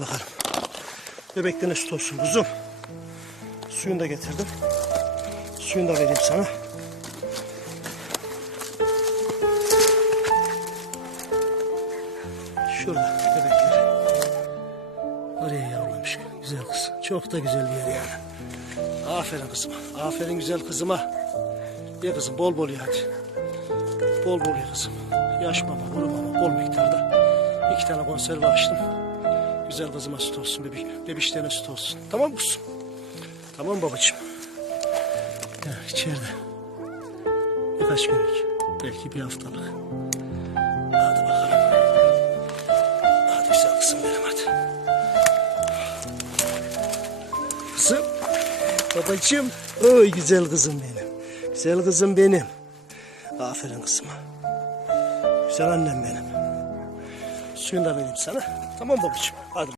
Bakalım. Bebeklerine süt olsun kuzum. Suyunu da getirdim. Suyunu da vereyim sana. Şurada bebekler. Oraya yavrulamış. Güzel kız. Çok da güzel bir yer yani. Aferin kızıma. Aferin güzel kızıma. Ye kızım bol bol ye hadi. Bol bol ye kızım. Yaş mama, kuru mama bol miktarda. 2 tane konserve açtım. Güzel kızıma süt olsun, bebişlerine süt olsun. Tamam mı kuzum? Tamam babacığım. Ya içeride. Birkaç günlük. Belki bir haftalık. Hadi bakalım. Hadi güzel kızım benim hadi. Kızım. Babacığım. Oy güzel kızım benim. Güzel kızım benim. Aferin kızıma. Güzel annem benim. Suyunu da vereyim sana. Tamam babacığım. Hadi.